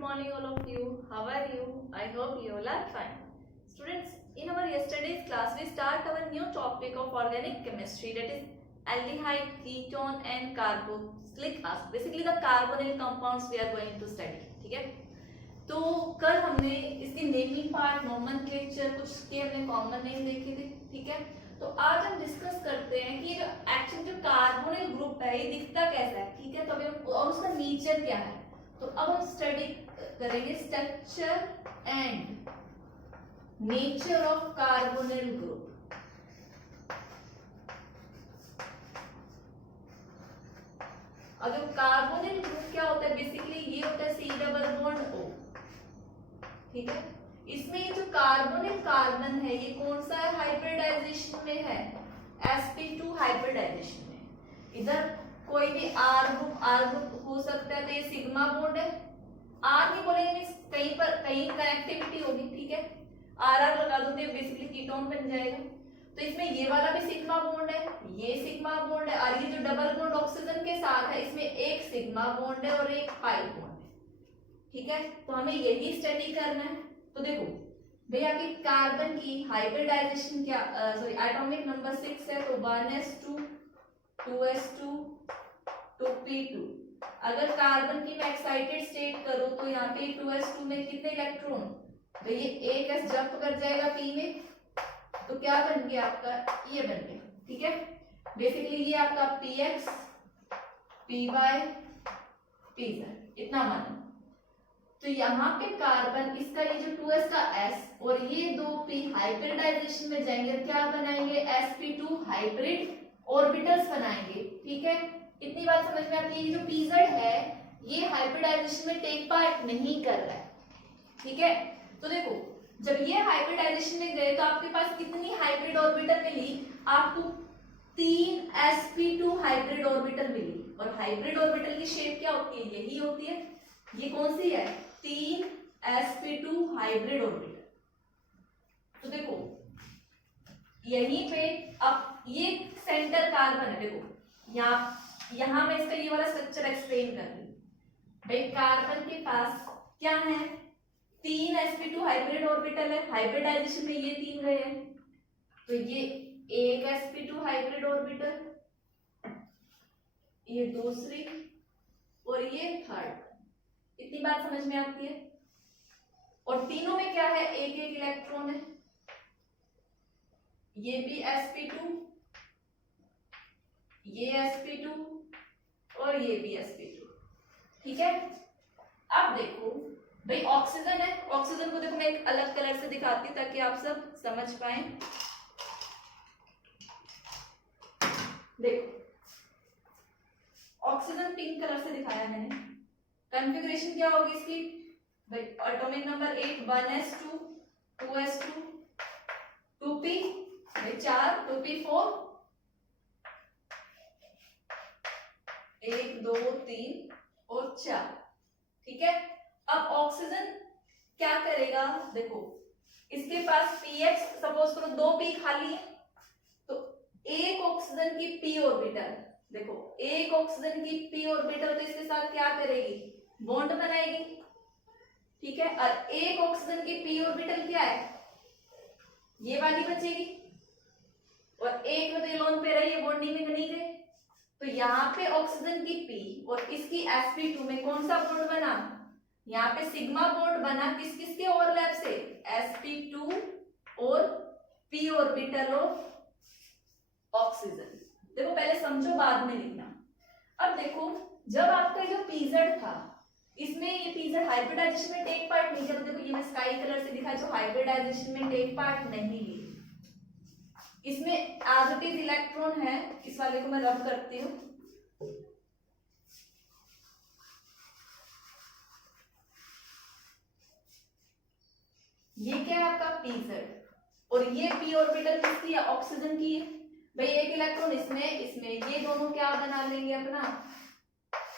morning all of you. How are you? I hope you all are fine. Students, in our yesterday's class we start our new topic of organic chemistry, that is aldehyde, ketone and carboxylic acid. Basically the carbonyl compounds we are going to study. ठीक है, तो कल हमने इसकी naming part, nomenclature, कुछ के हमने common name देखे थे. ठीक है, तो आज हम डिस्कस करते हैं कि एक्चुअली जो कार्बोनिल ग्रुप है ये दिखता कैसा है. ठीक है, तो अभी हम और उसका नेचर क्या है, तो अब हम स्टडी करेंगे structure and nature of carbonyl group. अब जो कार्बोनिल ग्रुप क्या होता है, बेसिकली ये होता है C डबल बॉन्ड O. ठीक है, इसमें ये जो कार्बोनिल कार्बन है ये कौन सा है, हाइब्रिडाइजेशन में है, sp2 हाइब्रिडाइजेशन में. इधर कोई भी R ग्रुप हो सकता है, तो ये सिग्मा बॉन्ड है. R नहीं बोलेंगे मींस कहीं पर कहीं कनेक्टिविटी होगी. ठीक है, R लगा दो तो बेसिकली कीटोन बन जाएगा. तो इसमें ये वाला भी सिग्मा बॉन्ड है, ये सिग्मा बॉन्ड है, और ये जो डबल बॉन्ड ऑक्सीजन के साथ है इसमें एक सिग्मा बॉन्ड है और एक पाई बॉन्ड है. ठीक है, तो हमें यही स्टडी करना है. तो देखो भैया आपकी कार्बन की हाइब्रिडाइजेशन क्या, सॉरी एटॉमिक नंबर 6 है, तो 1s2 2s2 2p2. अगर कार्बन की मैं एक्साइटेड स्टेट करूं तो यहाँ पे 2s2 में कितने इलेक्ट्रॉन, तो ये एक s जंप कर जाएगा p में, तो क्या बन गया आपका, ये बन गया. ठीक है, बेसिकली ये आपका px py pz इतना मानो. तो यहाँ पे कार्बन इसका ये जो 2s का s और ये 2p हाइब्रिडाइजेशन में जाएंगे, क्या बनाएंगे, sp2 हाइब्रिड ऑर्बिटल्स बनाएंगे. ठीक है, इतनी बात समझ में आती है. ये जो pz है ये हाइब्रिडाइजेशन में टेक पार्ट नहीं कर रहा है. ठीक है, तो देखो जब ये हाइब्रिडाइजेशन में गए तो आपके पास कितनी हाइब्रिड ऑर्बिटल मिली, आपको 3 sp2 हाइब्रिड ऑर्बिटल मिली. और हाइब्रिड ऑर्बिटल की शेप क्या होती है, यही होती है. ये कौन सी है, 3 sp2 हाइब्रिड ऑर्बिटल. तो देखो यहीं पे अब ये सेंटर कार्बन है. देखो यहाँ मैं इसका ये वाला स्ट्रक्चर एक्सप्लेन कर रही हूँ. भाई कार्बन के पास क्या है, 3 sp2 हाइब्रिड ऑर्बिटल है, हाइब्रिडाइजेशन में ये 3 गए हैं, तो ये एक sp2 हाइब्रिड ऑर्बिटल, ये दूसरी और ये थर्ड. इतनी बात समझ में आती है. और तीनों में क्या है, एक एक इलेक्ट्रॉन है. ये भी sp2, ये sp2 और ये भी sp2. ठीक है, अब देखो भाई ऑक्सीजन है. ऑक्सीजन को देखो मैं एक अलग कलर से दिखाती हूँ ताकि आप सब समझ पाए. देखो ऑक्सीजन पिंक कलर से दिखाया मैंने. कॉन्फ़िगरेशन क्या होगी इसकी, भाई atomic number 8 1s2 2s2 2p, भाई 4 2p4 1 2 3 और 4. ठीक है, अब ऑक्सीजन क्या करेगा, देखो इसके पास px सपोज करो 2p खाली है, तो एक ऑक्सीजन की p ऑर्बिटल, देखो एक ऑक्सीजन की p ऑर्बिटल तो इसके साथ क्या करेगी, बॉन्ड बनाएगी. ठीक है, और एक ऑक्सीजन की p ऑर्बिटल क्या है, ये वाली बचेगी, और एक में तो लोन पे रही है, बॉन्डिंग में नहीं गए. तो यहाँ पे ऑक्सीजन की p और इसकी sp2 में कौन सा बॉन्ड बना, यहाँ पे सिग्मा बॉन्ड बना. किस किस के ओवरलैप से, sp2 और p ऑर्बिटल ऑफ ऑक्सीजन. देखो पहले समझो बाद में लिखना. अब देखो जब आपका जो pz था इसमें ये pz हाइब्रिडाइजेशन में टेक पार्ट नहीं किया. देखो ये मैं स्काई कलर से दिखा, जो हाइब्रिडाइजेशन में टेक पार्ट नहीं ली, इसमें एज इट इज इलेक्ट्रॉन है. इस वाले को मैं रब करती हूँ. ये क्या है आपका pz और ये p ऑर्बिटल किसकी है, ऑक्सीजन की है. भाई एक इलेक्ट्रॉन इसमें ये दोनों क्या बना लेंगे अपना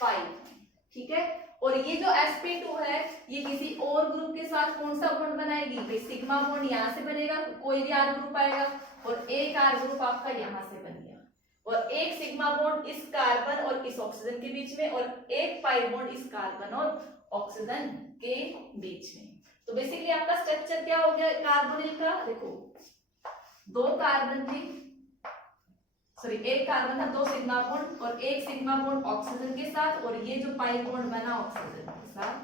5. ठीक है, और ये जो sp2 है ये किसी और ग्रुप के साथ कौन सा बॉन्ड बनाएगी, भाई सिग्मा बॉन्ड यहाँ से बनेगा, कोई भी r ग्रुप आएगा, और एक r ग्रुप आपका यहाँ से बन गया, और एक सिग्मा बॉन्ड इस कार्बन और इस ऑक्सीजन के बीच में, और एक पाई बॉन्ड इस कार्बन और ऑक्सीजन के बीच में। तो बेसिकली आपका स्ट्रक्चर क्या हो गया कार्बोनिल का, देखो दो कार्बन थे, सॉरी एक कार्बन था, दो सिग्मा बॉन्ड और एक सिग्मा बॉन्ड ऑक्सीजन के साथ, और ये जो पाई बॉन्ड बना ऑक्सीजन के साथ,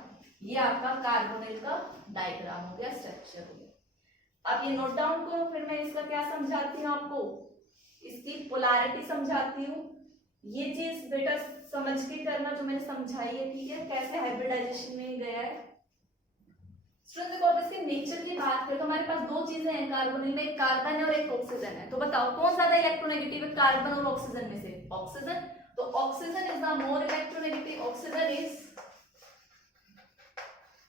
ये आपका कार्बोनिल का डायग्राम हो गया, स्ट्रक्चर हो गया। अब ये नोट डाउन करो, फिर मैं इसका क्या समझाती हूँ आपको, इसकी पोलैरिटी समझाती हूँ। ये चीज बेटा समझ के करना जो मैंने समझाई है, ठीक है, कैसे हाइब्रिडाइजेशन में गया है। स्टूडेंट देखो अब इसके नेचर की बात करें तो हमारे पास दो चीजें हैं कार्बोनिल में, एक कार्बन है और एक ऑक्सीजन है। तो बताओ कौन ज्यादा इलेक्ट्रोनेगेटिव है कार्बन और ऑक्सीजन में से? ऑक्सीजन। तो oxygen is the more electronegative, oxygen is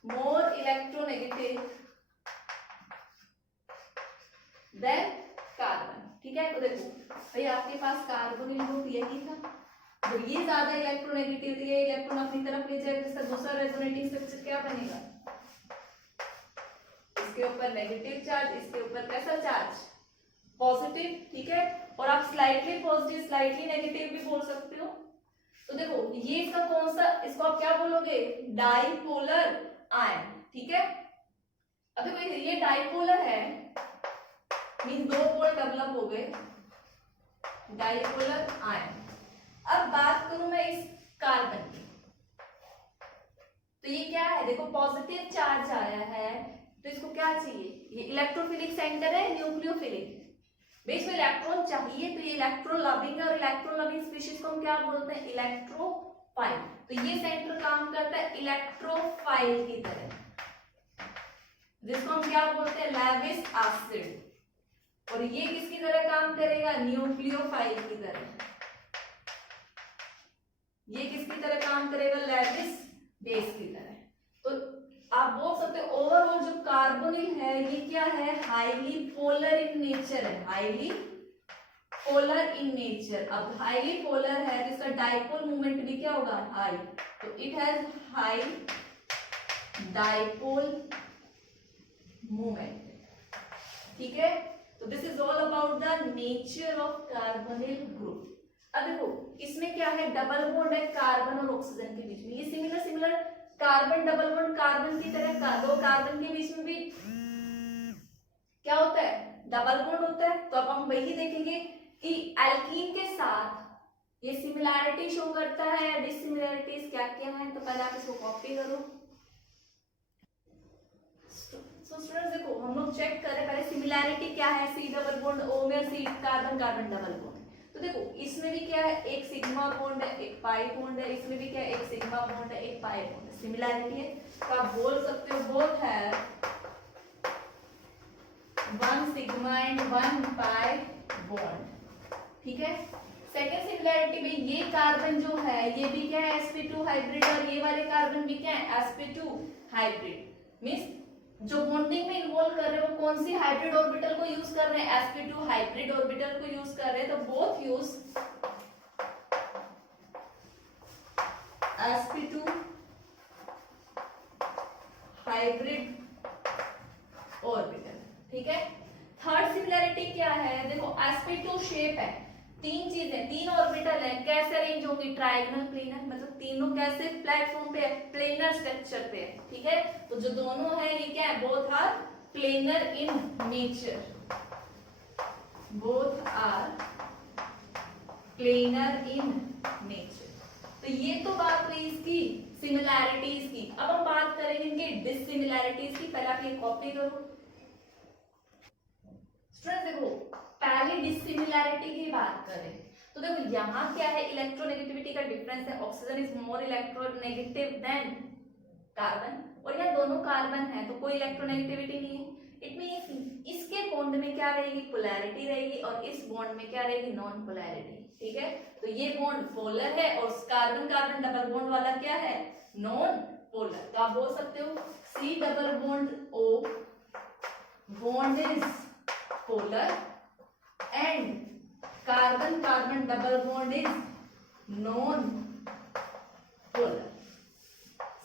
more electronegative than carbon, ठीक है। तो देखो भाई आपके पास कार्बोनिल ग्रुप यही था, तो ये ज्यादा इलेक्ट्रोनेगेटिव थी, ये इलेक्ट्रॉन अपनी तरफ ले जाएगा, इसका दूसरा रेजोनेटिंग स्ट्रक्चर क्या बनेगा, इसके ऊपर नेगेटिव चार्ज, इसके ऊपर कैसा चार्ज, पॉजिटिव, ठीक है। और आप स्लाइटली पॉजिटिव स्लाइटली नेगेटिव भी बोल सकते हो। तो देखो ये इसका कौन सा, इसको आप क्या बोलोगे, डाइपोलर आयन, ठीक है। अब देखो ये डाइपोलर है, मीन दो पोल डेवलप हो गए, डाइपोलर आयन। अब बात करूं मैं इस कार्बन की, तो ये क्या है, देखो पॉजिटिव चार्ज आया है, तो इसको क्या चाहिए, ये इलेक्ट्रोफिलिक सेंटर है, न्यूक्लियोफिलिक, बीच में इलेक्ट्रॉन चाहिए, तो ये इलेक्ट्रॉन लविंग है, और इलेक्ट्रॉन लविंग स्पीशीज को हम क्या बोलते हैं, इलेक्ट्रोफाइल। तो ये सेंटर काम करता है इलेक्ट्रोफाइल की तरह, जिसको हम क्या बोलते हैं, लेविस एसिड। और ये किसकी तरह काम करेगा, न्यूक्लियोफाइल की तरह। ये किसकी तरह काम करेगा, लेविस बेस की तरह। तो आप बोल सकते हो ओवरऑल जो कार्बोनिल है ये क्या है, हाईली पोलर इन नेचर है, हाईली पोलर इन नेचर। अब हाईली पोलर है तो इसका डाइपोल मूवमेंट भी क्या होगा, हाई। तो it has high dipole movement, ठीक है। तो this is all about the nature of carbonyl group. अब देखो इसमें क्या है, डबल बॉन्ड है कार्बन और ऑक्सीजन के बीच में, ये similar carbon double bond carbon की तरह का, दो कार्बन के बीच में भी क्या होता है, डबल बॉन्ड होता है। तो अब हम वही देखेंगे कि एल्कीन के साथ ये सिमिलैरिटी शो करता है या डिसिमिलैरिटीज क्या क्या है। तो पहले आप इसको कॉपी करो। सो स्टूडेंट्स देखो हम लोग चेक करें पहले सिमिलैरिटी क्या है, सी डबल बॉन्ड ओ में, सी कार्बन कार्बन डबल बॉन्ड। तो देखो इसमें भी क्या है, एक सिग्मा बॉन्ड है, एक पाई बॉन्ड है, इसमें भी क्या है, एक सिग्मा बॉन्ड है, एक पाई बॉन्ड है, सिमिलैरिटी है। तो आप बोल सकते हो बोथ है one sigma and one pi bond, ठीक है। सेकेंड सिमिलैरिटी में ये कार्बन जो है ये भी क्या है, sp2 हाइब्रिड, और ये वाले कार्बन भी क्या है, sp2 हाइब्रिड। मींस जो बॉन्डिंग में इन्वॉल्व कर रहे हैं वो कौन सी हाइब्रिड ऑर्बिटल को यूज कर रहे हैं, sp2 हाइब्रिड ऑर्बिटल को यूज कर रहे हैं। तो both use sp2 hybrid orbital, ठीक है। थर्ड सिमिलैरिटी क्या है, देखो sp2 शेप है, तीन चीजें, तीन ऑर्बिटल है, कैसे अरेंज होंगी, ट्रायगोनल प्लेनर, मतलब तीनों कैसे प्लेटफॉर्म पे है, प्लेनर स्ट्रक्चर पे है, ठीक है। तो जो दोनों है ये क्या है, both are planar in nature, both are planar in nature. तो ये तो बात रही इसकी सिमिलैरिटीज की। अब हम बात करेंगे इनके डिसिमिलैरिटीज की। पहले आप ये कॉपी करो। स्टूडेंट देखो पहली डिसिमिलैरिटी की बात करें तो देखो यहाँ क्या है, इलेक्ट्रोनेगेटिविटी का डिफरेंस है, oxygen is more electronegative than carbon, और यहाँ दोनों कार्बन है तो कोई इलेक्ट्रोनेगेटिविटी नहीं है। इट मींस इसके बॉन्ड में क्या रहेगी, पोलैरिटी रहेगी, और इस बॉन्ड में क्या रहेगी, नॉन पोलैरिटी, ठीक है। तो ये बॉन्ड पोलर है और कार्बन कार्बन डबल बॉन्ड वाला क्या है, नॉन पोलर। तो आप बोल सकते हो C double bond O bond is polar and carbon carbon double bond is non polar।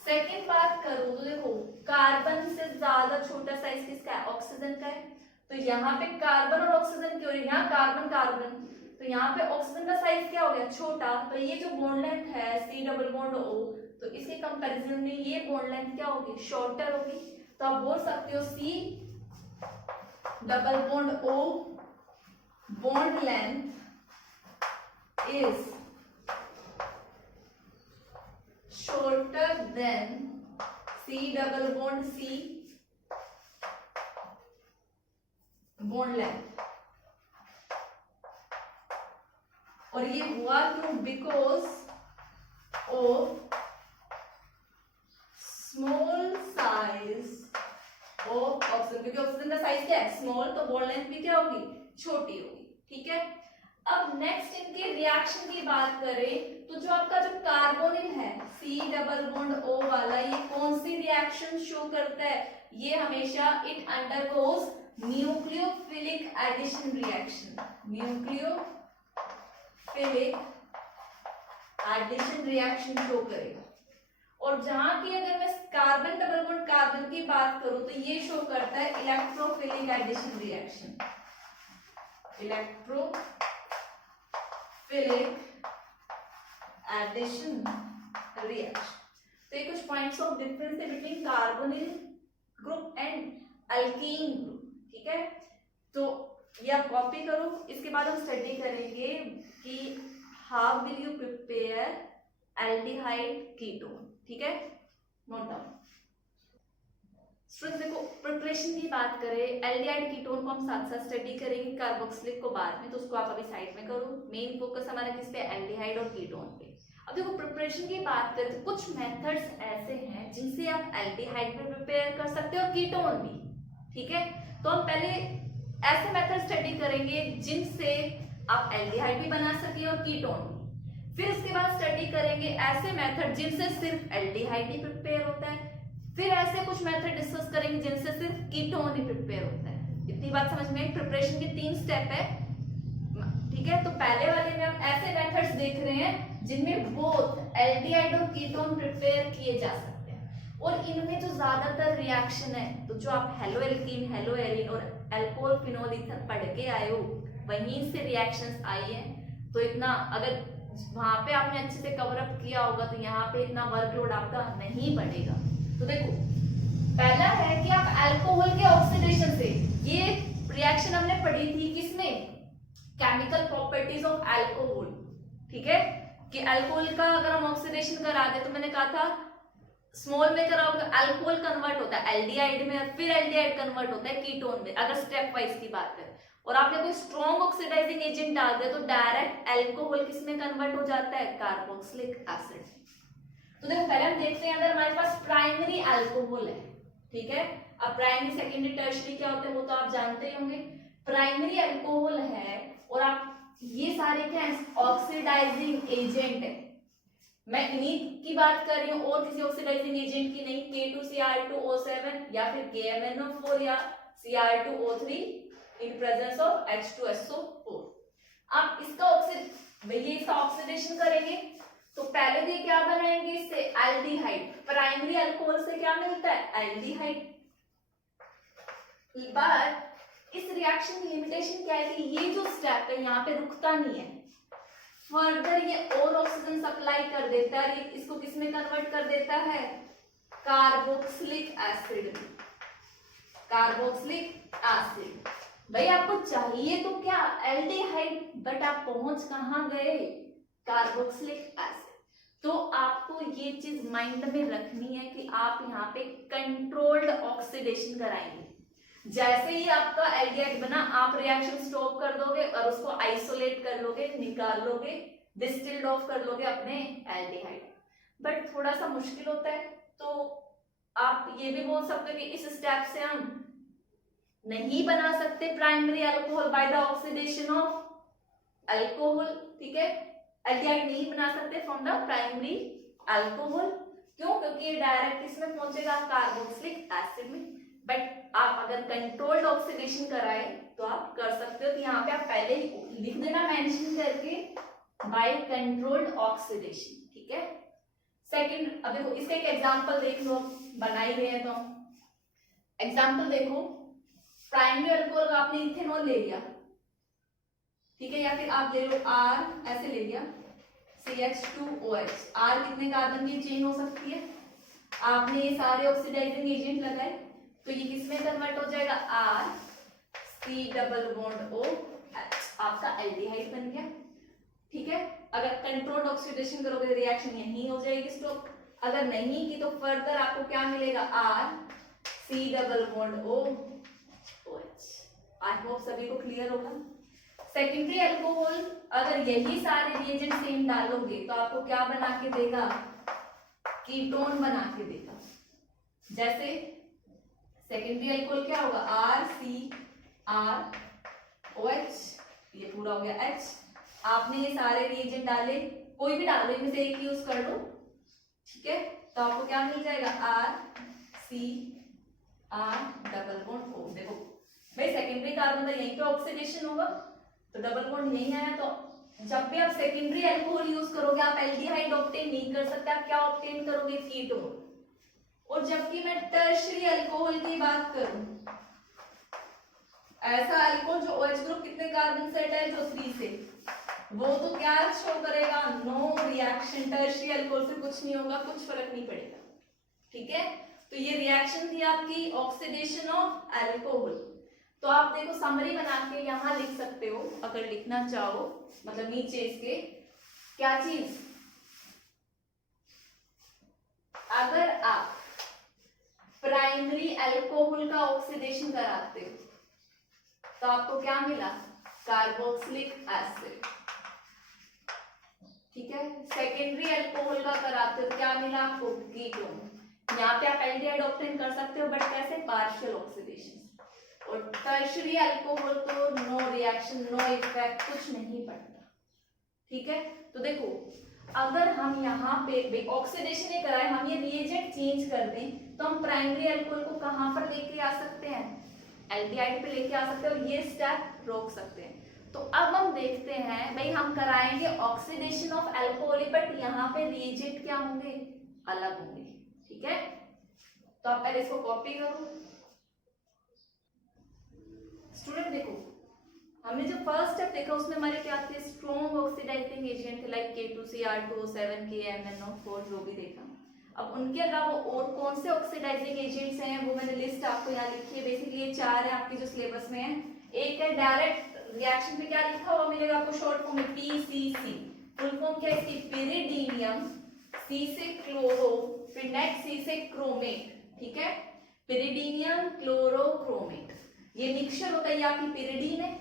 Second बात करूं तो देखो कार्बन से ज्यादा छोटा साइज किसका है, ऑक्सीजन का है। तो यहाँ पे कार्बन और ऑक्सीजन की, और यहाँ कार्बन कार्बन, तो यहाँ पे ऑक्सीजन का साइज क्या हो गया, छोटा। तो ये जो बॉन्ड लेंथ है सी डबल बॉन्ड ओ तो इसके कंपैरिजन में ये बॉन्ड लेंथ क्या होगी, शॉर्टर होगी। तो आप बोल सकते हो C double bond O bond length is shorter than C double bond C bond length। और ये हुआ क्यों, because of small size of oxygen, क्योंकि ऑक्सीजन का साइज क्या है, स्मॉल, तो बॉन्ड लेंथ भी क्या होगी, छोटी होगी। ठीक है, अब नेक्स्ट इनके रिएक्शन की बात करें तो जो आपका जो कार्बोनिल है C डबल बॉन्ड O वाला, ये कौन सी रिएक्शन शो करता है, ये हमेशा it undergoes nucleophilic addition reaction, nucleophilic addition reaction show करेगा। और जहां की अगर मैं कार्बन डबल बॉन्ड कार्बन की बात करूं तो ये शो करता है electrophilic addition reaction, electrophilic addition reaction. तो ये कुछ पॉइंट्स ऑफ डिफरेंस है between carbonyl group and alkene group. ठीक है, तो ये आप कॉपी करो। इसके बाद हम स्टडी करेंगे कि how will you prepare aldehyde ketone. ठीक है, नोट डाउन। स्टूडेंट्स देखो, प्रिपरेशन की बात करें, एल्डिहाइड कीटोन को हम साथ साथ स्टडी करेंगे, कार्बोक्सिलिक को बाद में, तो उसको आप अभी साइड में करो। मेन फोकस हमारा किस पे, एल्डिहाइड और कीटोन पे। अब देखो, प्रिपरेशन की बात करें तो कुछ मेथड्स ऐसे हैं जिनसे आप एल्डिहाइड भी प्रिपेयर कर सकते हो और कीटोन भी। ठीक है, तो हम पहले ऐसे मेथड स्टडी करेंगे जिनसे आप एल्डिहाइड भी बना सके और कीटोन भी। फिर उसके बाद स्टडी करेंगे ऐसे मेथड जिनसे सिर्फ एल्डिहाइड ही प्रिपेयर होता है। फिर ऐसे कुछ मेथड डिस्कस करेंगे जिनसे सिर्फ कीटोन ही प्रिपेयर होता है। इतनी बात समझ में, प्रिपरेशन के 3 स्टेप है। ठीक है, तो पहले वाले में हम ऐसे मेथड्स देख रहे हैं जिनमें बोथ एल्डिहाइड और कीटोन प्रिपेयर किए जा सकते हैं। और इनमें जो ज्यादातर रिएक्शन है, तो जो आप हेलो एल्कीन, हेलो एरिन और अल्कोहल फिनोल ईथर पढ़ के आए हो, वहीं से रिएक्शंस आई हैं। तो इतना अगर वहां पे आपने अच्छे से कवर अप किया होगा तो यहाँ पे इतना वर्कलोड आपका नहीं बढ़ेगा। तो देखो, पहला है कि आप अल्कोहल के ऑक्सीडेशन से, ये रिएक्शन हमने पढ़ी थी किसमें, केमिकल प्रॉपर्टीज ऑफ अल्कोहल। ठीक है, कि अल्कोहल का अगर हम ऑक्सीडेशन करा दे, तो मैंने कहा था स्मॉल में कराओगे तो अल्कोहल कन्वर्ट होता है एल्डिहाइड में, फिर एल्डिहाइड कन्वर्ट होता है कीटोन में, अगर स्टेप वाइज की बात करें। और आपने कोई स्ट्रॉन्ग ऑक्सीडाइजिंग एजेंट डाल दिया तो डायरेक्ट अल्कोहल किसमें कन्वर्ट हो जाता है, कार्बोक्सिलिक एसिड। तो देखो, पहले हम देखते हैं, अगर हमारे पास प्राइमरी अल्कोहल है, ठीक है, अब प्राइमरी सेकेंडरी टर्शरी क्या होते हैं वो तो आप जानते ही होंगे। प्राइमरी अल्कोहल है और आप ये सारे क्या है, ऑक्सीडाइजिंग एजेंट है। मैं इन्हीं की बात कर रही हूँ और किसी ऑक्सीडाइजिंग एजेंट की नहीं। K2Cr2O7 या फिर KMnO4 या Cr2O3 in presence of H2SO4। आप इसका इसका ऑक्सीडेशन करेंगे तो पहले ये क्या बनाएंगे, इससे एल्डिहाइड। प्राइमरी अल्कोहल से क्या मिलता है, एल्डिहाइड। बट इस रिएक्शन की लिमिटेशन क्या है कि ये जो स्टेप है यहाँ पे रुकता नहीं है, फर्दर ये और ऑक्सीजन सप्लाई कर देता है। इसको किसमें कन्वर्ट कर देता है, कार्बोक्सिलिक एसिड में, कार्बोक्सिलिक एसिड। भाई आपको चाहिए तो क्या, एल्डिहाइड, बट आप पहुंच कहां गए, कार्बोक्सिलिक एसिड। तो आपको ये चीज माइंड में रखनी है कि आप यहाँ पे कंट्रोल्ड ऑक्सीडेशन कराएंगे। जैसे ही आपका एल्डिहाइड बना, आप रिएक्शन स्टॉप कर दोगे और उसको आइसोलेट कर लोगे, निकाल लोगे, डिस्टिल्ड ऑफ कर लोगे अपने एल्डिहाइड। बट थोड़ा सा मुश्किल होता है, तो आप ये भी बोल सकते हो कि इस स्टेप से हम नहीं बना सकते primary alcohol by the oxidation of alcohol. ठीक है, एल्डिहाइड नहीं बना सकते फ्रॉम द प्राइमरी अल्कोहल। क्यों, क्योंकि ये डायरेक्ट किसमें पहुंचेगा, कार्बोक्सिलिक एसिड में। बट आप अगर कंट्रोल्ड ऑक्सीडेशन कराए तो आप कर सकते हो। तो यहाँ पे आप पहले ही लिख देना मेंशन करके, बाय कंट्रोल्ड ऑक्सीडेशन। ठीक है, सेकंड, अब देखो इसका एक एग्जांपल देख लो, बना ही रहे हैं तो एग्जांपल देखो। प्राइमरी अल्कोहल का आपने इथेनॉल ले लिया, ठीक है, या फिर आप ले लो R, ऐसे ले लिया, CH2OH। R कितने कार्बन की चेन हो सकती है? आपने ये सारे ऑक्सीडाइजिंग एजेंट लगाए तो ये किसमें कन्वर्ट हो जाएगा? R C double bond OH, आपका एल्डिहाइड बन गया। ठीक है, अगर कंट्रोल्ड ऑक्सीडेशन करोगे रिएक्शन यहीं हो जाएगी स्टॉप। अगर नहीं की तो फर्दर आपको क्या मिलेगा? R C double bond OH। I hope सभी को क्लियर होगा। सेकेंडरी अल्कोहल अगर यही सारे रिएजेंट सेम डालोगे तो आपको क्या बना के देगा? कीटोन बना के देगा। जैसे सेकेंडरी अल्कोहल क्या होगा? RCrOH, ये पूरा हो गया H। आपने ये सारे रिएजेंट डाले, कोई भी डाल दो, इनमें से एक यूज कर लो। ठीक है, तो आपको क्या मिल जाएगा? RCr double bond O। देखो भाई सेकेंडरी कार्बन था, यहीं पे ऑक्सीडेशन होगा तो डबल बॉन्ड नहीं आया। तो जब भी आप सेकेंडरी अल्कोहल यूज करोगे आप एल्डिहाइड ऑब्टेन नहीं कर सकते, आप क्या ऑब्टेन करोगे? कीटोन। और जबकि मैं टर्शियरी अल्कोहल की बात करूं, ऐसा अल्कोहल जो OH ग्रुप कितने कार्बन से अटैच हो? 3 से, वो तो क्या शो करेगा? No reaction. टर्शियरी अल्कोहल से कुछ नहीं होगा, कुछ फर्क नहीं पड़ेगा। ठीक है, तो ये रिएक्शन थी आपकी ऑक्सीडेशन ऑफ अल्कोहल। तो आप देखो समरी बना के यहां लिख सकते हो अगर लिखना चाहो, मतलब नीचे इसके क्या चीज, अगर आप प्राइमरी अल्कोहल का ऑक्सीडेशन कराते हो तो आपको क्या मिला? Carboxylic acid. ठीक है, सेकेंडरी अल्कोहल का कराते हो तो क्या मिला आपको? कीटोन। यहाँ पे आप एल्डिहाइड ऑब्टेन कर सकते हो बट कैसे? Partial oxidation. और टर्शियरी अल्कोहल तो नो रिएक्शन, नो इफेक्ट, कुछ नहीं पड़ता। ठीक है, तो देखो अगर हम यहाँ पे ऑक्सीडेशन नहीं कराए, हम ये रिएजेंट चेंज कर दें तो हम प्राइमरी अल्कोहल को कहाँ पर लेके आ सकते हैं? एल्डिहाइड पे लेके आ सकते हैं और ये स्टेप रोक सकते हैं। तो अब हम देखते हैं भाई हम कराएंगे ऑक्सीडेशन ऑफ अल्कोहल बट यहाँ पे रिएजेंट क्या होंगे? अलग होंगे। ठीक है, तो आप पहले इसको कॉपी करो। स्टूडेंट देखो हमने जो फर्स्ट स्टेप देखा उसमें हमारे क्या थे? स्ट्रॉन्ग ऑक्सीडाइजिंग एजेंट थे लाइक K2Cr2O7 KMnO4 जो भी देखा। अब उनके अलावा और कौन से ऑक्सीडाइजिंग एजेंट्स हैं वो मैंने लिस्ट आपको यहाँ लिखी है। बेसिकली ये 4 है आपकी जो सिलेबस में है। एक है डायरेक्ट रिएक्शन पे क्या लिखा हुआ मिलेगा आपको शॉर्ट फॉर्म में PCC। फुल फॉर्म क्या है इसकी? पिरिडीनियम, C से क्लोरो, फिर नेक्स्ट C से क्रोमेट। ठीक है, पिरिडीनियम क्लोरोक्रोमेट। ये मिक्सचर होता है, ये आपकी पिरिडीन है,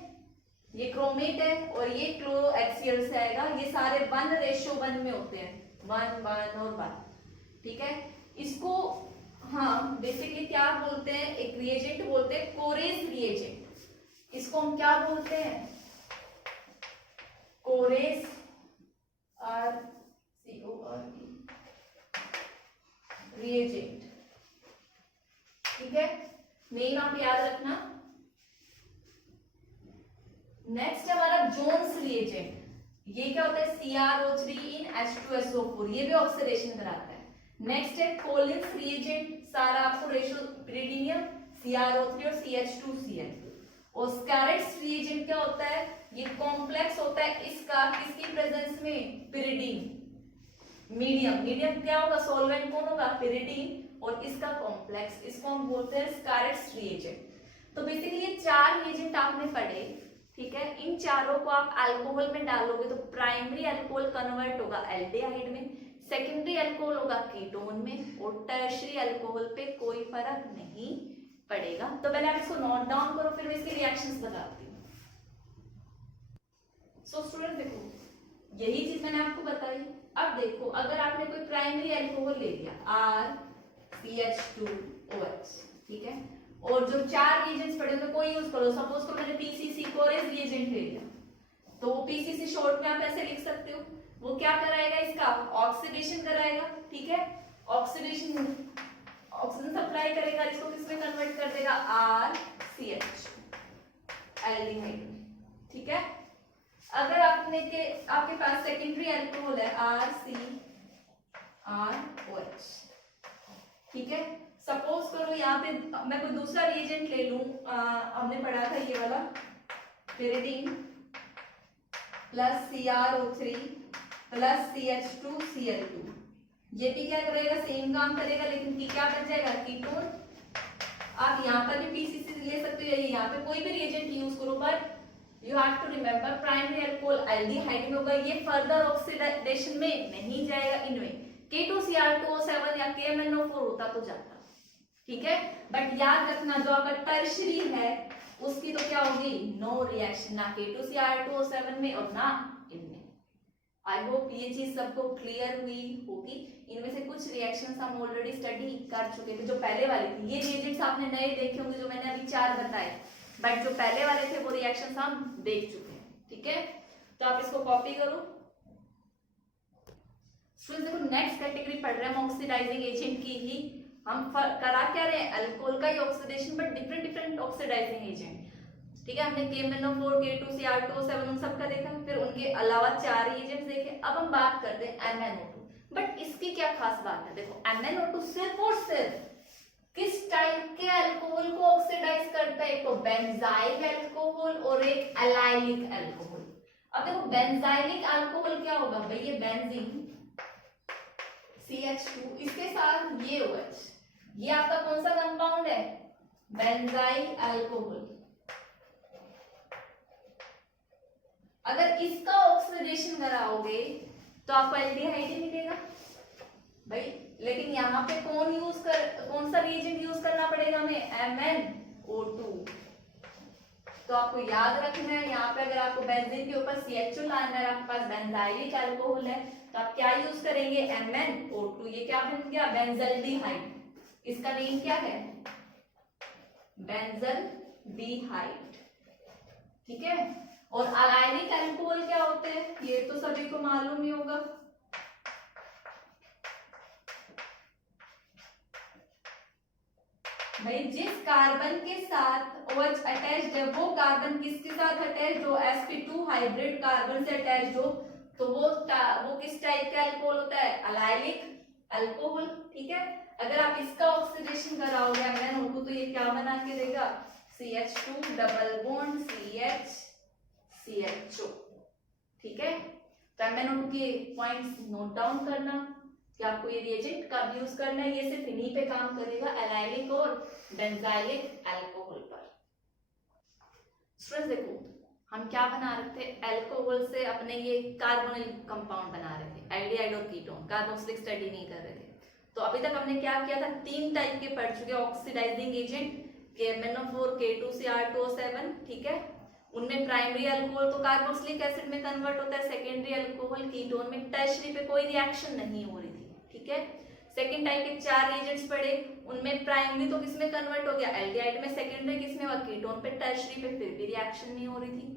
ये क्रोमेट है और ये क्लोरो HCl से आएगा। ये सारे 1:1 में होते हैं, 1 1 और 1। ठीक है, इसको हाँ बेसिकली क्या बोलते हैं? एक रिएजेंट बोलते हैं कोरेस रिएजेंट। इसको हम क्या बोलते हैं? कोरेस RCORE रिएजेंट। ठीक है, नेम आप याद रखना। नेक्स्ट हमारा जोन्स रिएजेंट। ये क्या होता है? CrO3 in H2SO4, ये भी ऑक्सीडेशन कराता है। नेक्स्ट है कोलिन्स रिएजेंट, सारा आपको रेशो पिरिडीनियम, CrO3 और CH2Cl। और स्कैरेट्स रिएजेंट क्या होता है? ये कॉम्प्लेक्स होता है इसका किसकी प्रेजेंस में? पिरिडीन। मीडियम क्या होगा? सॉल्वेंट कौन होगा? पिरिडीन। और इसका कॉम्प्लेक्स, इसको हम बोलते हैं स्कैरेट्स रिएजेंट। तो बेसिकली ये 4 रिएजेंट आपने पढ़े। ठीक है, इन चारों को आप अल्कोहल में डालोगे तो प्राइमरी अल्कोहल कन्वर्ट होगा एल्डिहाइड में, सेकेंडरी अल्कोहल होगा कीटोन में और टर्शियरी अल्कोहल पे कोई फर्क नहीं पड़ेगा। तो पहले आप इसको नोट डाउन करो फिर मैं इसके रिएक्शंस बताती हूँ। सो स्टूडेंट देखो यही चीज मैंने आपको बताई। अब देखो अगर आपने कोई प्राइमरी अल्कोहल ले लिया RCH2OH, ठीक है, और जो 4 रिएजेंट्स पड़े तो कोई यूज करो। सपोज को मैंने PCC कोरेस रिएजेंट ले लिया तो वो PCC शॉर्ट में आप ऐसे लिख सकते हो। वो क्या कराएगा? इसका ऑक्सीडेशन कराएगा। ठीक है, ऑक्सीडेशन ऑक्सीजन सप्लाई करेगा, इसको किसमें कन्वर्ट कर देगा? RCH एल्डिहाइड में। ठीक है, अगर आपके पास सेकेंडरी अल्कोहल है RCrOH, ठीक है, सपोज करो यहाँ पे मैं कोई दूसरा रिएजेंट ले लूं, हमने पढ़ा था ये वाला pyridine plus CrO3 plus CH2Cl2। ये भी क्या करेगा, सेम काम करेगा, लेकिन की क्या बन जाएगा, कीटोन। आप यहाँ पर भी पीसीसी ले सकते हो, यहाँ पे कोई भी रिएजेंट यूज करो, but you have to remember primary alcohol aldehyde में होगा, ये फर्दर ऑक्सीडेशन में नहीं जाएगा। इनमें K2Cr2O7 या KMnO4 होता तो जाता, ठीक है। बट याद रखना जो अगर टर्शरी है उसकी तो क्या होगी, नो रिएक्शन, ना K2Cr2O7 में और ना इनमें। आई होप ये चीज सबको क्लियर हुई होगी। इनमें से कुछ रिएक्शंस हम ऑलरेडी स्टडी कर चुके थे, जो पहले वाली थी। ये रिएजेंट्स आपने नए देखे होंगे जो मैंने अभी 4 बताए, बट जो पहले वाले थे वो रिएक्शंस हम देख चुके हैं, ठीक है। तो आप इसको कॉपी करो। स्टूडेंट्स देखो नेक्स्ट कैटेगरी पढ़ रहे हैं ऑक्सीडाइजिंग एजेंट की ही। हम करा क्या रहे हैं, अल्कोहल का ही oxidation, but different different oxidising agent, ठीक है। हमने KMnO4, K2Cr2O7 उन सब का देखा, फिर उनके अलावा 4 एजेंट्स देखे। अब हम बात करते हैं MnO2। बट इसकी क्या खास बात है, देखो MnO2 सिर्फ और सिर्फ किस टाइप के अल्कोहल को ऑक्सीडाइज करता है, एक तो बेंजाइल अल्कोहल और एक एलाइलिक अल्कोहल। अब देखो बेंजाइलिक अल्कोहल क्या होगा भाई, ये बेंजीन CH2, इसके साथ ये OH, ये आपका कौन सा कंपाउंड है, बेंजाइल अल्कोहल। अगर इसका ऑक्सीडेशन कराओगे तो आपको एल्डिहाइड ही मिलेगा भाई। लेकिन यहाँ पे कौन सा रिएजेंट यूज करना पड़ेगा हमें, MnO2। तो आपको याद रखना है, यहाँ पे अगर आपको बेंजीन के ऊपर CH2 लाना है, आपके पास बेंजाइलिक अल्कोहल है, तो आप क्या यूज करेंगे, MnO2। ये क्या बन गया, बेंजल्डिहाइड। इसका नेम क्या है, बेंजल्डिहाइड, ठीक है। और अलायनिक अल्कोहल क्या होते हैं, ये तो सभी को मालूम ही होगा। भाई जिस कार्बन के साथ OH अटैच्ड है वो कार्बन किसके साथ अटैच्ड हो, sp2 हाइब्रिड कार्बन से अटैच्ड हो, तो वो किस टाइप का अल्कोहल होता है, अलायनिक अल्कोहल, ठीक है। अगर आप इसका ऑक्सीडेशन कराओगे MnO2 तो ये क्या बना के देगा, CH2 डबल बॉन्ड CH2, ठीक है। तो MnO2 के पॉइंट्स नोट डाउन करना कि आपको ये रिएजेंट कब यूज करना है। ये सिर्फ इन्हीं पे काम करेगा, एलाइलिक और बेंजाइलिक अल्कोहल पर। स्टूडेंट्स देखो हम क्या बना रहे थे, अल्कोहल से अपने ये कार्बोनिल कंपाउंड बना रहे थे, एल्डिहाइड और कीटोन, कार्बोक्सिलिक स्टडी नहीं कर रहे थे। तो अभी तक हमने क्या किया था, 3 टाइप के पढ़ चुके ऑक्सीडाइजिंग एजेंट, KMnO4, K2Cr2O7, ठीक है। उनमें प्राइमरी अल्कोहल तो कार्बोक्सिलिक एसिड में कन्वर्ट होता है, सेकेंडरी अल्कोहल कीटोन में, टर्शरी पे कोई रिएक्शन नहीं हो रही थी, ठीक है। सेकेंड टाइप के 4 एजेंट्स पढ़े, उनमें प्राइमरी तो किसमें कन्वर्ट हो गया, एल्डिहाइड में, सेकेंडरी किसमें हुआ, कीटोन पे, टर्शरी पे फिर भी रिएक्शन नहीं हो रही थी।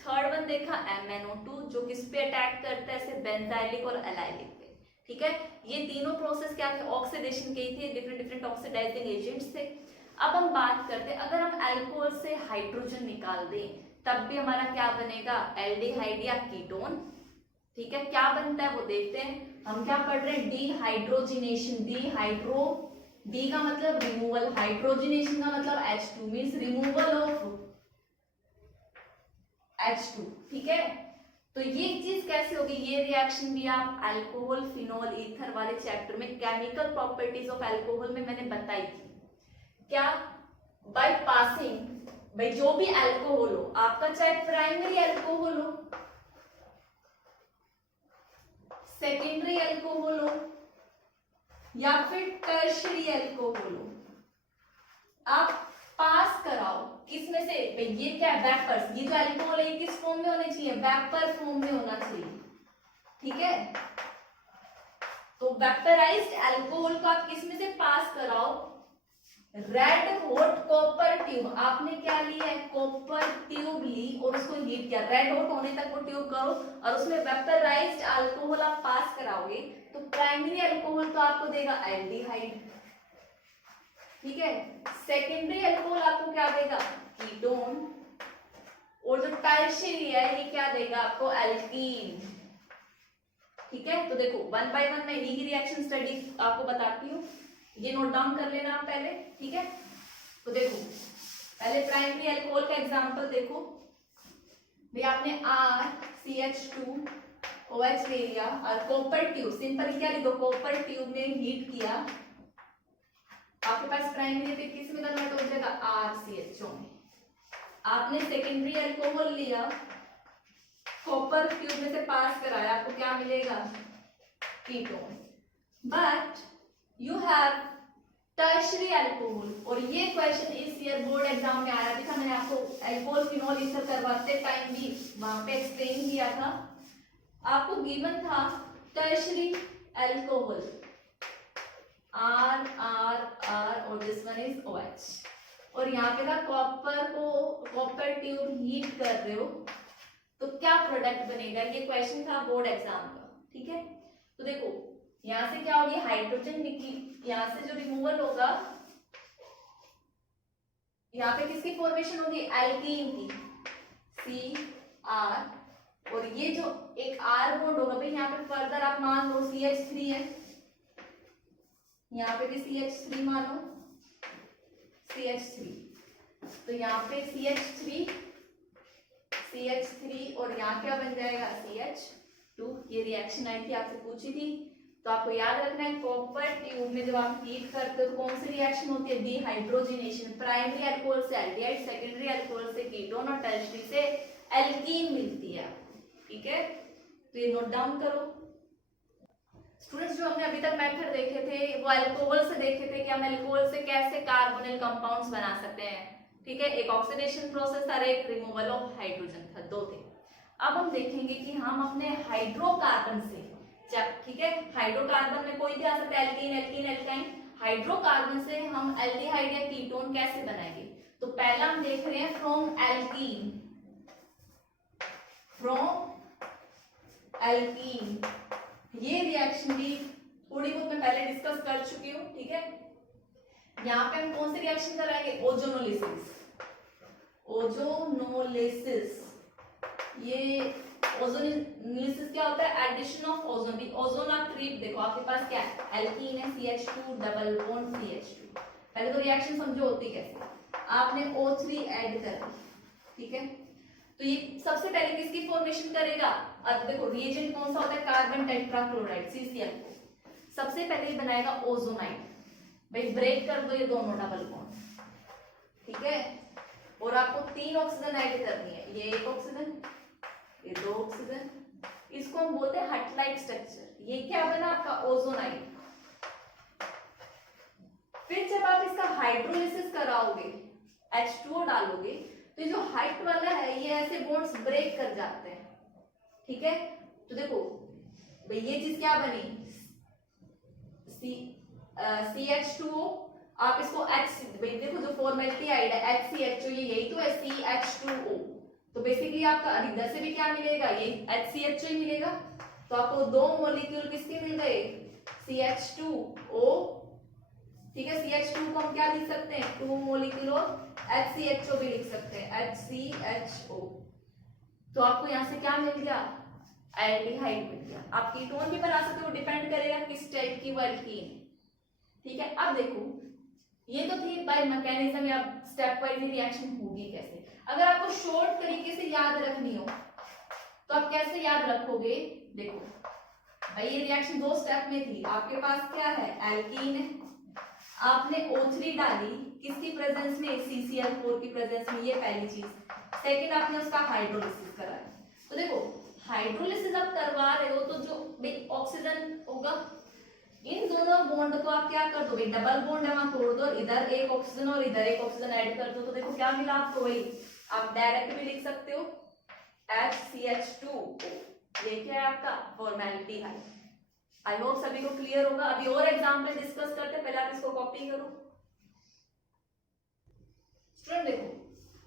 थर्ड वन देखा MnO2 जो किस पे अटैक करता है, ऐसे बेंजाइलिक और एलाइलिक पे, ठीक है। ये तीनों प्रोसेस क्या थे, ऑक्सीडेशन के ही थे, डिफरेंट डिफरेंट ऑक्सीडाइजिंग एजेंट्स थे। अब हम बात करते हैं अगर हम अल्कोहल से हाइड्रोजन निकाल दें तब भी हमारा क्या बनेगा, एल्डिहाइड या कीटोन, ठीक है। क्या बनता है वो देखते हैं। हम क्या पढ़ रहे हैं, डिहाइड्रोजिनेशन, डी का मतलब रिमूवल, हाइड्रोजिनेशन का मतलब H2 means removal of H2, ठीक है। तो ये चीज कैसे होगी, ये रिएक्शन भी आप अल्कोहल फिनोल ईथर वाले चैप्टर में केमिकल प्रॉपर्टीज ऑफ अल्कोहल में मैंने बताई थी। क्या, बाय पासिंग, भाई जो भी अल्कोहल हो आपका, चाहे प्राइमरी अल्कोहल हो, सेकेंडरी अल्कोहल हो या फिर टर्शरी अल्कोहल हो, आप पास कराओ किसमें से, भाई ये क्या है, वेपर्स, ये जो अल्कोहल है किस फॉर्म में होने चाहिए, वेपर फॉर्म में होना चाहिए, ठीक है। तो वेपराइज्ड अल्कोहल को आप किसमें से पास कराओ, रेड हॉट कॉपर ट्यूब, आपने क्या लिया है, कॉपर ट्यूब ली और उसको हीट किया, रेड हॉट होने तक वो ट्यूब करो और उसमें वेपराइज्ड अल्कोहल आप पास कराओगे तो प्राइमरी अल्कोहल तो आपको देगा एल्डिहाइड, ठीक है। सेकेंडरी अल्कोहल आपको क्या देगा, कीटोन, और जो टर्शियरी है ये क्या देगा आपको, एल्कीन, ठीक है। तो देखो 1 बाय 1 मैं इन्हीं की रिएक्शन स्टडी आपको बताती हूँ, ये नोट डाउन कर लेना आप पहले, ठीक है। तो देखो पहले प्राइमरी अल्कोहल का एग्जांपल देखो, भाई आपने RCH2 OH ले लिया और कॉपर ट्यूब, सिंपल क्या लिखो, कॉपर ट्यूब में हीट किया, आपके पास प्राइमरी पे किस में कन्वर्ट हो जाएगा, RCHO में। आपने सेकेंडरी अल्कोहल लिया, कॉपर ट्यूब में से पास कराया, आपको क्या मिलेगा, ketone. But you have tertiary alcohol, और ये क्वेश्चन इस ईयर बोर्ड एग्जाम में आया था, मैंने आपको अल्कोहल फिनोल ईथर करवाते टाइम भी वहां पे एक्सप्लेन किया था। आपको गिवन था टर्शरी अल्कोहल R और दिस वन इज OH, और यहाँ पे था कॉपर ट्यूब हीट कर रहे हो तो क्या प्रोडक्ट बनेगा, ये क्वेश्चन था बोर्ड एग्जाम का, ठीक है। तो देखो यहाँ से क्या होगी, हाइड्रोजन निकली, यहाँ से जो रिमूवल होगा, यहाँ पे किसकी फॉर्मेशन होगी, एल्कीन की, CR, और ये जो एक R बॉन्ड होगा भाई, यहाँ पे फर्दर आप मान लो CH3 है, यहाँ पे भी CH3 मानो, CH3, तो यहाँ पे CH3 और यहाँ क्या बन जाएगा, CH2। ये रिएक्शन आई थी, आपसे पूछी थी, तो आपको याद रखना है कॉपर ट्यूब में जब आप हीट करते हो तो कौन सी रिएक्शन होती है, डिहाइड्रोजिनेशन। प्राइमरी अल्कोहल से एल्डिहाइड, सेकेंडरी अल्कोहल से कीटोन और टर्शरी से एल्कीन मिलती है, ठीक है। तो ये नोट डाउन करो स्टूडेंट्स। जो हमने अभी तक मेथड देखे थे वो अल्कोहल से देखे थे कि हम अल्कोहल से कैसे कार्बोनिल कंपाउंड्स बना सकते हैं, ठीक है। एक ऑक्सीडेशन प्रोसेस था, एक रिमूवल ऑफ हाइड्रोजन था, दो थे। अब हम देखेंगे कि हम अपने हाइड्रोकार्बन से, ठीक है, हाइड्रोकार्बन में कोई भी आ सकता है, एल्कीन, एल्कीन, एल्काइन, हाइड्रोकार्बन से हम एल्डिहाइड या कीटोन कैसे बनाएंगे। तो पहला हम देख रहे हैं फ्रॉम एल्कीन, ये रिएक्शन भी थोड़ी बहुत मैं पहले डिस्कस कर चुकी हूँ, ठीक है। यहाँ पे हम कौन सी रिएक्शन कराएंगे, ओजोनोलिसिस। ये ओजोनोलिसिस क्या होता है, एडिशन ऑफ ओजोन। ओजोन आप ट्रीट देखो, आपके पास क्या है, एल्कीन है, CH2 डबल बॉन्ड CH2। पहले तो रिएक्शन समझो होती कैसे, आपने O3 ऐड कर दी, ठीक है। तो ये सबसे पहले किसकी फॉर्मेशन करेगा, अब देखो रिएजेंट कौन सा होता है, कार्बन टेट्राक्लोराइड CCl को सबसे पहले बनाएगा ओजोनाइड। भाई ब्रेक कर दो ये दोनों डबल बॉन्ड, ठीक है, और आपको 3 ऑक्सीजन ऐड करनी है, ये 1 ऑक्सीजन, ये 2 ऑक्सीजन, इसको हम बोलते हैं हटलाइट स्ट्रक्चर। ये क्या बना आपका ओजोनाइड। फिर जब आप इसका हाइड्रोलिसिस कराओगे, H2O डालोगे, तो ये जो हाइट वाला है ये ऐसे बॉन्ड्स ब्रेक कर जाते हैं, ठीक है। तो देखो भाई ये चीज क्या बनी, CH2O, आप इसको H, भाई देखो जो फॉर्मेलिटी आइड है HCHO, ये यही तो है CH2O। तो बेसिकली आपका इधर से भी क्या मिलेगा, ये HCHO ही मिलेगा। तो आपको 2 मॉलिक्यूल किसके मिल गए, CH2O, ठीक है। CH2 को हम क्या लिख सकते हैं, 2 मॉलिक्यूल ऑफ HCHO भी लिख सकते हैं, HCHO। तो आपको यहाँ से क्या मिल गया, एल्डिहाइड मिल गया। आप कीटोन भी बना सकते हो, डिपेंड करेगा किस टाइप की वो एल्कीन, ठीक है। अब देखो ये तो थी बाय मैकेनिज्म या स्टेप वाइज रिएक्शन होगी कैसे। अगर आपको शॉर्ट तरीके से याद रखनी हो तो आप कैसे याद रखोगे, देखो भाई ये रिएक्शन 2 स्टेप में थी, आपके पास क्या है, एल्कीन है, आपने O3 डाली किसकी प्रेजेंस में, CCl4 की प्रेजेंस में, ये पहली चीज। सेकंड आपने उसका हाइड्रोलिसिस कराया। तो देखो हाइड्रोलिसिस आप करवा रहे हो तो जो ऑक्सीजन होगा, इन दोनों बॉन्ड को आप क्या कर दो, डबल बॉन्ड है वहां तोड़ दो, इधर 1 ऑक्सीजन और इधर 1 ऑक्सीजन ऐड कर दो, तो देखो क्या मिला आपको, वही आप डायरेक्ट भी लिख सकते हो HCH2O। ये क्या है आपका फॉर्मेलिटी है। आई होप सभी को क्लियर होगा। अभी और एग्जांपल डिस्कस करते हैं, पहले आप इसको कॉपी करो। स्टूडेंट देखो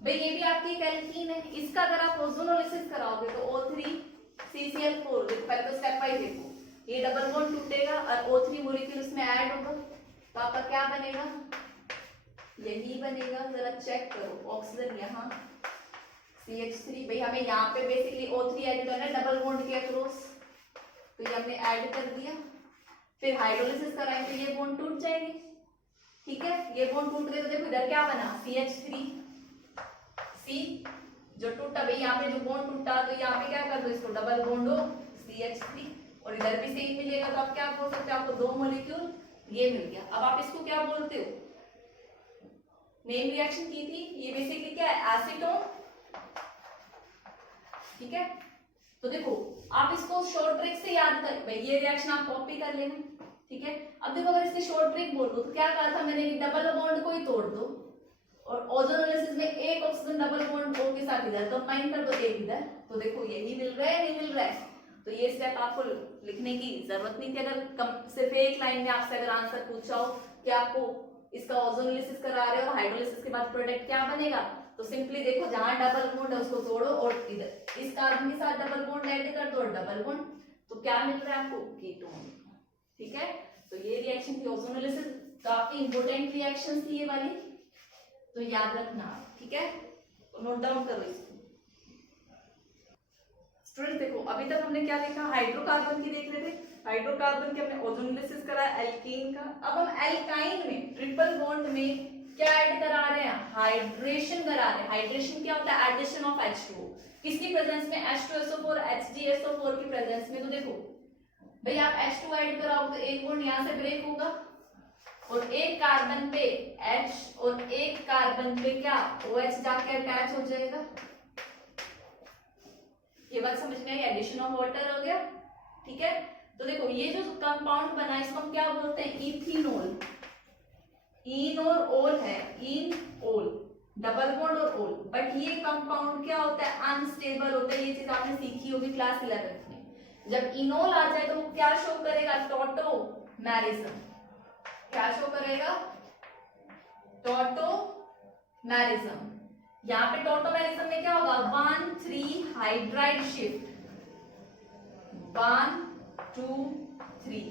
भाई ये भी आपकी एक एल्कीन है, इसका अगर आप ओजोनोलिसिस कराओगे तो O3 CCl4, पहले तो स्टेप वाइज देखो, ये डबल बॉन्ड टूटेगा और O3 मॉलिक्यूल इसमें ऐड होगा, तो आपका क्या बनेगा, यही बनेगा। जरा चेक करो, ऑक्सीजन यहाँ CH3, भाई हमें यहाँ पे बेसिकली O3 ऐड करना है डबल बॉन्ड के अक्रॉस, तो ये हमने ऐड कर दिया। फिर हाइड्रोलिसिस कराएं तो ये बॉन्ड टूट जाएंगे, ठीक है। ये बॉन्ड टूट गए तो देखो इधर क्या बना, CH3 C जो टूटा, भाई यहाँ पे जो बॉन्ड टूटा तो यहाँ पे क्या कर दो, इसको डबल बॉन्ड हो CH3 और इधर भी सेम मिलेगा, तो आप क्या बोल सकते हो, आपको 2 मॉलिक्यूल ये मिल गया। अब आप इसको क्या बोलते हो, नेम रिएक्शन की थी, ये बेसिकली क्या है, एसीटोन, ठीक है। तो देखो आप इसको शॉर्ट ट्रिक से याद कर, भाई ये रिएक्शन आप कॉपी कर लेना, ठीक है। अब देखो अगर इसके शॉर्ट ट्रिक बोलो तो क्या कहा था मैंने, डबल बॉन्ड को ही तोड़ दो और ओजोनोलिसिस में एक ऑक्सीजन डबल बॉन्ड O के साथ इधर कंबाइन कर दो, एक इधर, तो देखो यही मिल रहा है, नहीं मिल रहा है। तो ये स्टेप आपको लिखने की जरूरत नहीं थी। अगर सिर्फ एक लाइन में आपसे अगर आंसर पूछा हो कि आपको इसका ओजोनोलिसिस करा रहे हो और हाइड्रोलिसिस के बाद प्रोडक्ट क्या बनेगा, तो सिंपली देखो जहां डबल बॉन्ड है उसको तोड़ो और इधर इस कार्बन के साथ डबल बॉन्ड ऐड कर दो और डबल बॉन्ड, तो क्या मिल रहा है आपको, कीटोन, ठीक है। तो ये रिएक्शन थी ओजोनोलिसिस, काफी इंपोर्टेंट रिएक्शन थी ये वाली, तो याद रखना, ठीक है, तो नोट डाउन करो इसको। स्टूडेंट देखो अभी तक हमने क्या देखा, हाइड्रोकार्बन की देख रहे थे, हाइड्रोकार्बन के हमने ओजोनोलिसिस करा एल्कीन का। अब हम एल्काइन में ट्रिपल बॉन्ड में क्या ऐड करा रहे हैं, हाइड्रेशन करा रहे हैं। हाइड्रेशन क्या होता है, एडिशन ऑफ H2O, किसकी प्रेजेंस में, H2SO4 HgSO4 की प्रेजेंस में। तो देखो भाई आप H2 ऐड कराओ तो एक बॉन्ड यहां से ब्रेक होगा और एक कार्बन पे H और एक कार्बन पे क्या OH जाके अटैच हो जाएगा। ये बात समझ में आई, एडिशन ऑफ वाटर हो गया, ठीक है। तो देखो ये जो कंपाउंड बना इसको हम क्या बोलते हैं, इथेनॉल। इन और ओल है, इन ओल, डबल बॉन्ड और ओल, बट ये कंपाउंड क्या होता है, अनस्टेबल होता है। ये चीज आपने सीखी होगी क्लास 11 में। जब इनोल आ जाए तो वो क्या शो करेगा, टोटोमेरिज्म। क्या शो करेगा, टोटोमेरिज्म। यहाँ पे टोटोमेरिज्म में क्या होगा, 1,3 हाइड्राइड शिफ्ट, 1 2 3,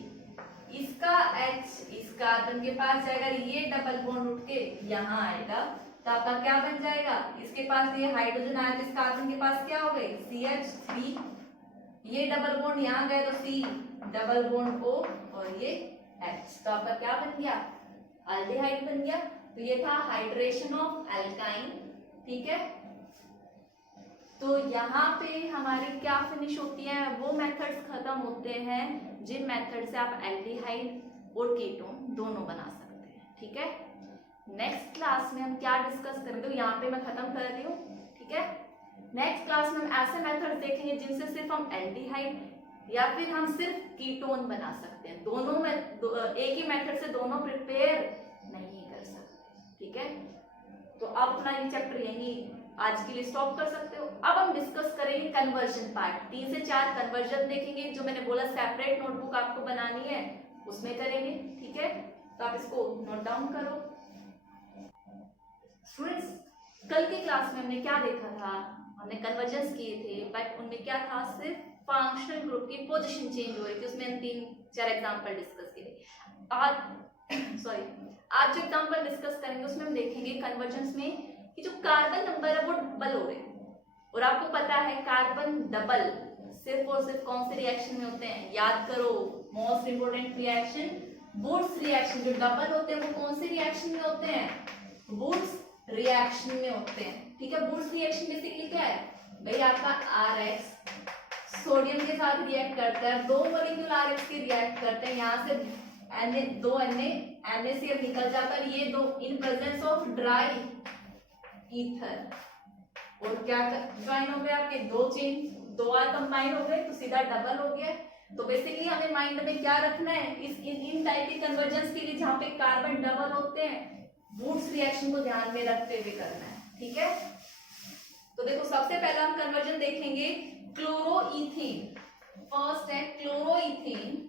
इसका H इस कार्बन के पास जाएगा, ये डबल बॉन्ड उठ के यहाँ आएगा, तो आपका क्या बन जाएगा, इसके पास ये हाइड्रोजन आया तो इस कार्बन के पास क्या हो गए, CH3, ये डबल बॉन्ड यहाँ गए तो C डबल बॉन्ड O और ये H, तो आपका क्या बन गया, एल्डिहाइड बन गया। तो ये था हाइड्रेशन ऑफ एल्काइन, ठीक है। तो यहाँ पे हमारी क्या फिनिश होती है, वो मेथड्स खत्म होते हैं जिन मेथड से आप एल्डिहाइड और कीटोन दोनों बना सकते हैं, ठीक है। नेक्स्ट क्लास में हम क्या डिस्कस करेंगे, तो यहाँ पे मैं खत्म कर रही हूँ, ठीक है। नेक्स्ट क्लास में हम ऐसे मेथड देखेंगे जिनसे सिर्फ हम एल्डिहाइड या फिर हम सिर्फ कीटोन बना सकते हैं। दोनों में एक ही मेथड से दोनों प्रिपेयर नहीं कर सकते, ठीक है। तो आप अपना ये चैप्टर यही आज के लिए स्टॉप कर सकते हो। अब हम डिस्कस करेंगे कन्वर्जन पार्ट, 3 से 4 कन्वर्जन देखेंगे, जो मैंने बोला सेपरेट नोटबुक आपको बनानी है उसमें करेंगे, ठीक है। तो आप इसको नोट डाउन करो। स्टूडेंट्स कल की क्लास में हमने क्या देखा था, हमने कन्वर्जेंस किए थे, बट उनमें क्या था, सिर्फ फंक्शनल ग्रुप की पोजीशन चेंज हो रही थी, उसमें हम 3-4 एग्जांपल डिस्कस किए। आज जो एग्जांपल डिस्कस करेंगे उसमें हम देखेंगे कन्वर्जेंस में कि जो कार्बन नंबर है वो डबल हो रहे हैं, और आपको पता है कार्बन डबल सिर्फ और सिर्फ कौन से रिएक्शन में होते हैं, याद करो, most important reaction Wurtz reaction. जो डबल होते हैं वो कौन से रिएक्शन में होते हैं, वुड्स रिएक्शन में होते हैं, ठीक है। वुड्स रिएक्शन बेसिकली क्या है भाई, आपका RH सोडियम के साथ रिएक्ट करता है, 2 मॉलिक्यूल RH के रिएक्ट करते हैं, यहाँ से Na NaCl निकल जाता है, ये दो in presence of dry ether, और क्या ज्वाइन हो गए आपके 2 चेन, 2 आर कंबाइन हो गए तो सीधा डबल हो गया। तो बेसिकली हमें माइंड में क्या रखना है, इस इन टाइप के कन्वर्जेंस के लिए जहां पे कार्बन डबल होते हैं, वुड्स रिएक्शन को ध्यान में रखते हुए करना है, ठीक है। तो देखो सबसे पहला हम कन्वर्जन देखेंगे क्लोरोईथेन। फर्स्ट है क्लोरोईथेन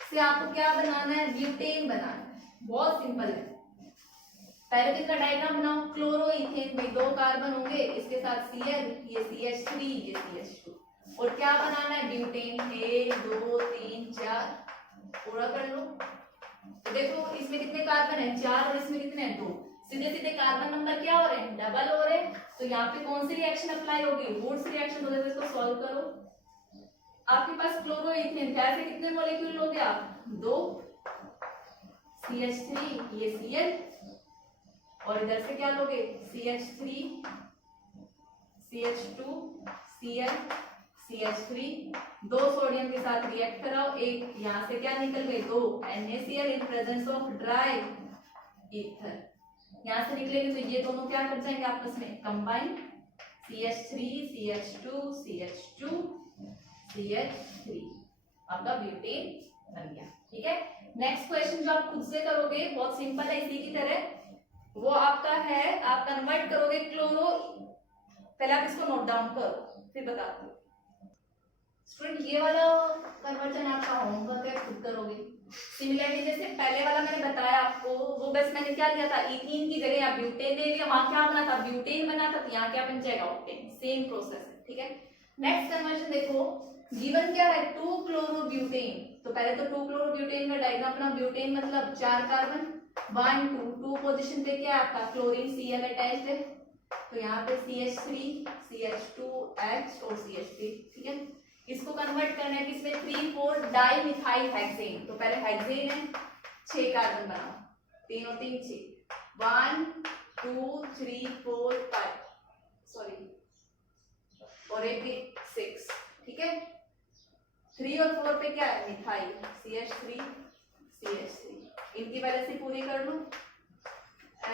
से आपको क्या बनाना है, ब्यूटेन बनाना है, बहुत सिंपल है। पहले दिन का डायग्राम बनाओ, क्लोरोईथेन में 2 कार्बन होंगे, इसके साथ Cl, ये CH3, ये CH2, और क्या बनाना है, ब्यूटेन। 1 2 3 4 पूरा कर लो। तो देखो इसमें कितने कार्बन है, 4, और इसमें कितने हैं, 2। सीधे सीधे कार्बन नंबर क्या हो रहे हैं, डबल हो रहे हैं, तो यहाँ पे कौन सी रिएक्शन अप्लाई होगी, वुड्स रिएक्शन। तो देखो इसको सॉल्व करो, आपके पास क्लोरोईथेन ऐसे कितने मॉलिक्यूल हो गया, 2, CH3, ये Cl, और इधर से क्या लोगे, CH3 CH2 Cl CH3, 2 sodium के साथ रिएक्ट कराओ, एक यहाँ से क्या निकल गए, 2 NaCl in presence of dry ether, यहाँ से निकलेंगे तो ये दोनों क्या कर जाएंगे आपस में combine, CH3 CH2 CH2 CH3, आपका ब्यूटेन बन गया। ठीक है, नेक्स्ट क्वेश्चन जो आप खुद से करोगे बहुत सिंपल है इसी की तरह, वो आपका है आप कन्वर्ट करोगे क्लोरो, पहले आप इसको नोट डाउन करो फिर बताती हूँ। स्टूडेंट ये वाला कन्वर्जन आपका होमवर्क है, खुद करोगे। सिमिलरली जैसे पहले वाला मैंने बताया आपको, वो बस मैंने क्या लिया था, इथीन की जगह आप ब्यूटेन ले लिया, वहां क्या बना था, ब्यूटेन बना था, तो यहाँ क्या बन जाएगा, ऑक्टेन, सेम प्रोसेस है। ठीक है, नेक्स्ट कन्वर्जन देखो, गिवन क्या है 2 क्लोरोब्यूटेन, तो पहले तो 2 क्लोरोब्यूटेन का डायग्राम अपना, ब्यूटेन मतलब 4 कार्बन 1 2 2 पोजीशन पे क्या है आपका क्लोरीन Cl अटैच्ड है, तो यहाँ पे CH3 CH2H और CH3। ठीक है, इसको कन्वर्ट करना है किसमें, 3,4 डाइमिथाइल हेक्सेन, तो पहले हेक्सेन है 6 कार्बन बनाओ, 3 और 3 6, 1 2 3 4 5 सॉरी और एक 6। ठीक है, 3 और 4 पे क्या है मिथाइल CH3 CH3, इनकी वैलेंसी पूरी कर लो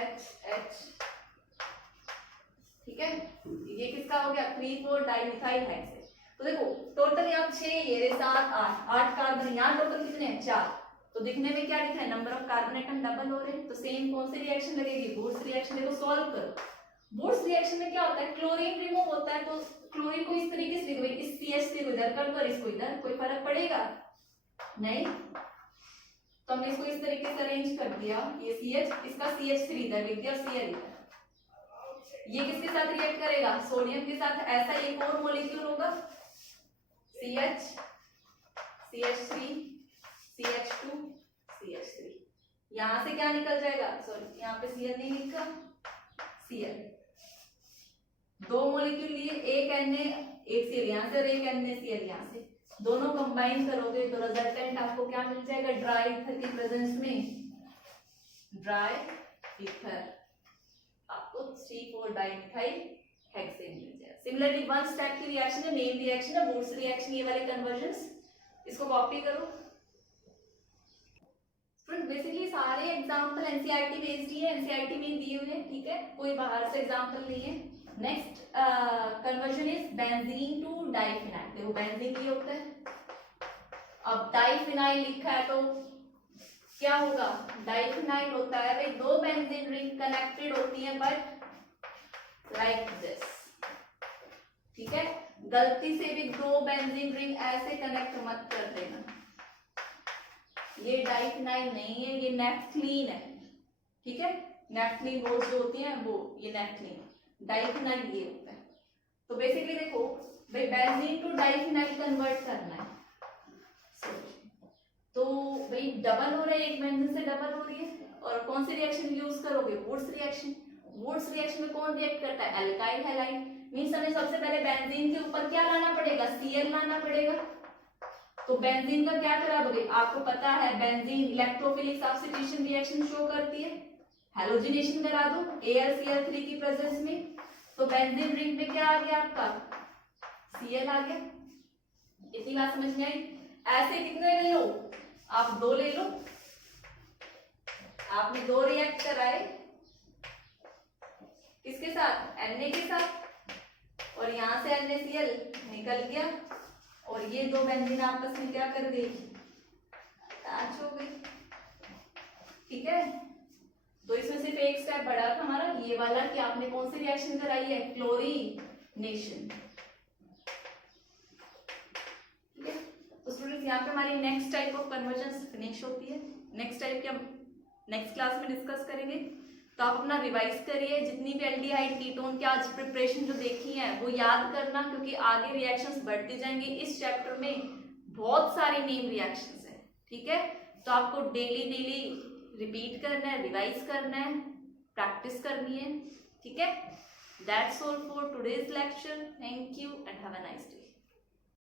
H। ठीक है, ये किसका हो गया 3,4 डाइमिथाइल हेक्सेन। तो देखो टोटल यहाँ 6 ये 7 8 कार्बन, यहाँ टोटल कितने हैं 4, तो दिखने में क्या दिख रहा है, number of carbon atom double हो रहे हैं, तो सेम कौन सी रिएक्शन लगेगी, वुड्स रिएक्शन। देखो सॉल्व करो, वुड्स रिएक्शन में क्या होता है, क्लोरीन रिमूव होता है, तो क्लोरीन को इस तरीके से लिखो, इस CH3 को इधर कर दो और इसको इधर, कोई फर्क पड़ेगा नहीं, तो हमने इसको इस तरीके से अरेंज कर दिया, ये CH इसका CH3 इधर लिख दिया, Cl इधर, ये किसके साथ रिएक्ट करेगा, सोडियम के साथ। ऐसा एक और मॉलिक्यूल होगा CH CH3 CH2 CH3, यहां से क्या निकल जाएगा, सॉरी यहाँ पे Cl नहीं लिखा, Cl, 2 मॉलिक्यूल लिए, एक Na एक Cl यहाँ से और एक NaCl यहाँ से, दोनों कंबाइन करोगे तो रिजल्टेंट आपको क्या मिल जाएगा, ड्राई ईथर की प्रेजेंस में ड्राई ईथर, आपको 3,4 डाइमिथाइल हेक्सेन मिल जाएगा। सिमिलरली 1 स्टेप की रिएक्शन है, मेन रिएक्शन है वुड्स रिएक्शन, ये वाले कन्वर्जन्स, इसको कॉपी करो। फ्रेंड बेसिकली सारे एग्जांपल एनसीईआरटी बेस्ड ही है, एनसीईआरटी में दिए हुए हैं। ठीक है, कोई बाहर से एग्जांपल नहीं है। Next conversion is benzene to diphenyl. देखो बेंजीन ये होता है, अब डाइफिनाइल लिखा है तो क्या होगा, डाइफिनाइल होता है भाई, 2 बेंजीन रिंग कनेक्टेड होती है बट लाइक दिस। ठीक है, गलती से भी 2 बेंजीन रिंग ऐसे कनेक्ट मत कर देना, ये डाइफिनाइल नहीं है, ये नेफ्थलीन है। ठीक है, नेफ्थलीन रोज जो होती हैं वो, ये नेफ्थलीन, डाइफिनाइल ये होता है। तो बेसिकली देखो भाई बेंजीन टू डाइफिनाइल कन्वर्ट करना है, तो भाई डबल हो रहा है, एक बेंजीन से डबल हो रही है, और कौन सी रिएक्शन यूज करोगे, वुड्स रिएक्शन। वुड्स रिएक्शन में कौन रिएक्ट करता है, एल्काइल हैलाइड, मींस हमें सबसे पहले बेंजीन के ऊपर क्या लाना पड़ेगा, Cl लाना पड़ेगा। तो बेंजीन का क्या करा दोगे, आपको पता है benzene electrophilic substitution reaction show करती है, हैलोजिनेशन करा दो AlCl3 की प्रेजेंस में, तो बेंजीन रिंग में क्या आ गया आपका, Cl आ गया। इतनी बात समझ में आई। ऐसे कितने ले लो आप, 2 ले लो, आपने 2 रिएक्ट कराए किसके साथ, Na के साथ, और यहां से NaCl निकल गया, और ये 2 बेंजीन आपस में क्या कर गई, अटैच हो गई। ठीक है, तो इसमें सिर्फ एक स्टेप बढ़ा था हमारा ये वाला कि आपने कौन सी रिएक्शन कराई है, क्लोरीनेशन। ठीक है, तो स्टूडेंट्स यहाँ पे हमारी next type of conversion finish होती है। नेक्स्ट टाइप की हम नेक्स्ट क्लास में डिस्कस करेंगे, तो आप अपना रिवाइज करिए, जितनी भी एल्डिहाइड कीटोन की आज प्रिपरेशन जो देखी है वो याद करना, क्योंकि आगे रिएक्शंस बढ़ती जाएंगी। इस चैप्टर में बहुत सारे नेम रिएक्शंस हैं। ठीक है, तो आपको डेली रिपीट करना है, रिवाइज करना है, प्रैक्टिस करनी है। ठीक है, that's all for today's lecture. Thank you and have a nice day.